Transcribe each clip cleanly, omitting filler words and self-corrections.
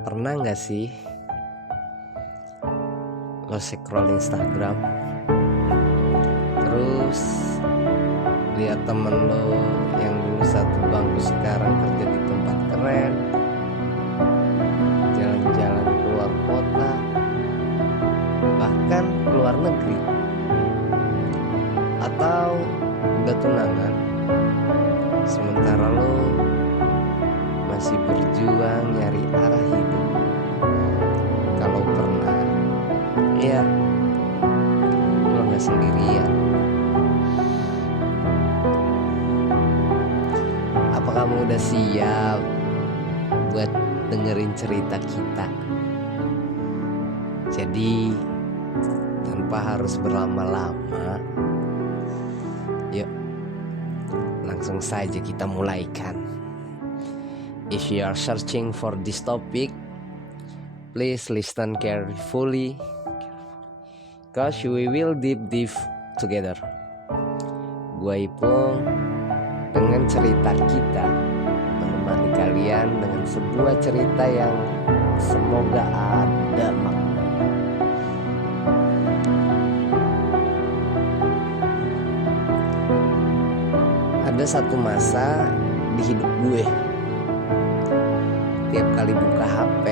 Pernah gak sih lo scroll Instagram, terus lihat temen lo yang dulu satu bangku sekarang kerja di tempat keren, jalan-jalan keluar kota, bahkan keluar negeri, atau udah tunangan, sementara lo masih berjuang nyari arah hidup. Kalau pernah, ya lo gak sendirian. Apa kamu udah siap buat dengerin cerita kita? Jadi tanpa harus berlama-lama, yuk langsung saja kita mulaikan. If you are searching for this topic, please listen carefully, cause we will deep dive together. Gue Ipung dengan cerita kita menemani kalian dengan sebuah cerita yang semoga ada makna. Ada satu masa di hidup gue, tiap kali buka HP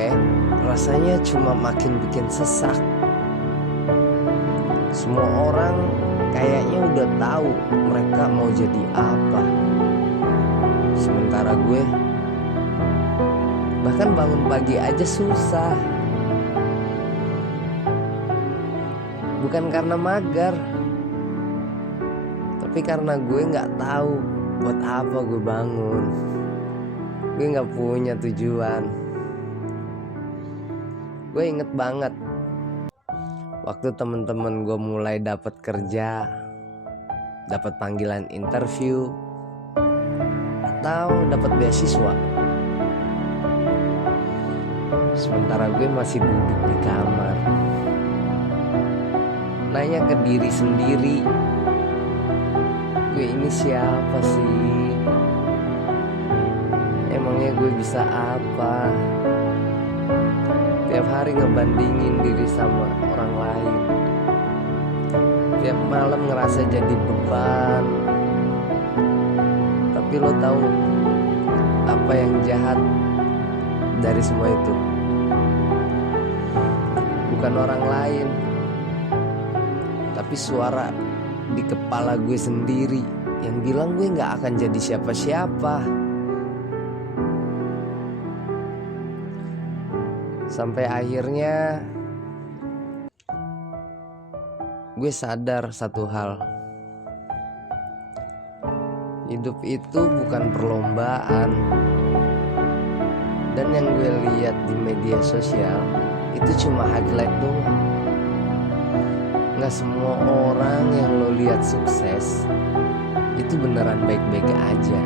rasanya cuma makin bikin sesak. Semua orang kayaknya udah tahu mereka mau jadi apa, sementara gue bahkan bangun pagi aja susah. Bukan karena mager, tapi karena gue gak tahu buat apa gue bangun. Gue gak punya tujuan. Gue inget banget waktu temen-temen gue mulai dapat kerja, dapat panggilan interview, atau dapat beasiswa, sementara gue masih duduk di kamar, nanya ke diri sendiri, gue ini siapa sih? Emangnya gue bisa apa? Tiap hari ngebandingin diri sama orang lain, tiap malam ngerasa jadi beban. Tapi lo tahu apa yang jahat dari semua itu? Bukan orang lain, tapi suara di kepala gue sendiri yang bilang gue gak akan jadi siapa-siapa. Sampai akhirnya gue sadar satu hal, hidup itu bukan perlombaan. Dan yang gue lihat di media sosial itu cuma highlight doang. Gak semua orang yang lo lihat sukses itu beneran baik-baik aja.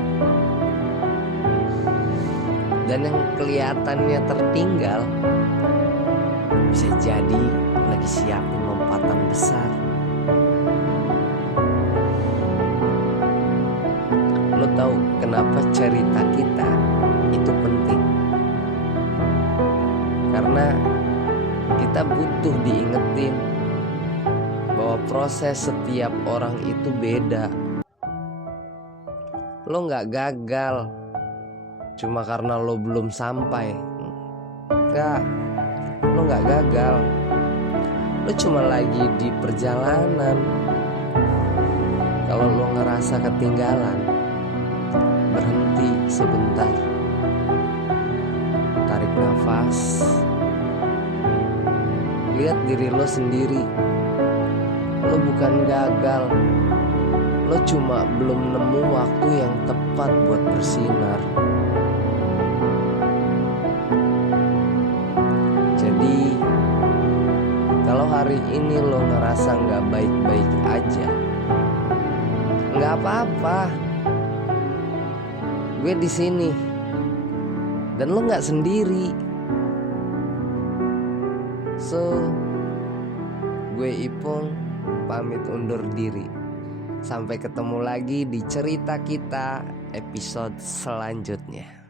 Dan yang kelihatannya tertinggal bisa jadi lagi siapin lompatan besar. Lo tahu kenapa cerita kita itu penting? Karena kita butuh diingetin bahwa proses setiap orang itu beda. Lo gak gagal cuma karena lo belum sampai. Enggak, lo gak gagal, lo cuma lagi di perjalanan. Kalau lo ngerasa ketinggalan, berhenti sebentar, tarik nafas, lihat diri lo sendiri. Lo bukan gagal, lo cuma belum nemu waktu yang tepat buat bersinar. Jadi kalau hari ini lo ngerasa gak baik-baik aja, gak apa-apa. Gue di sini dan lo gak sendiri. So, gue Ipung pamit undur diri. Sampai ketemu lagi di cerita kita episode selanjutnya.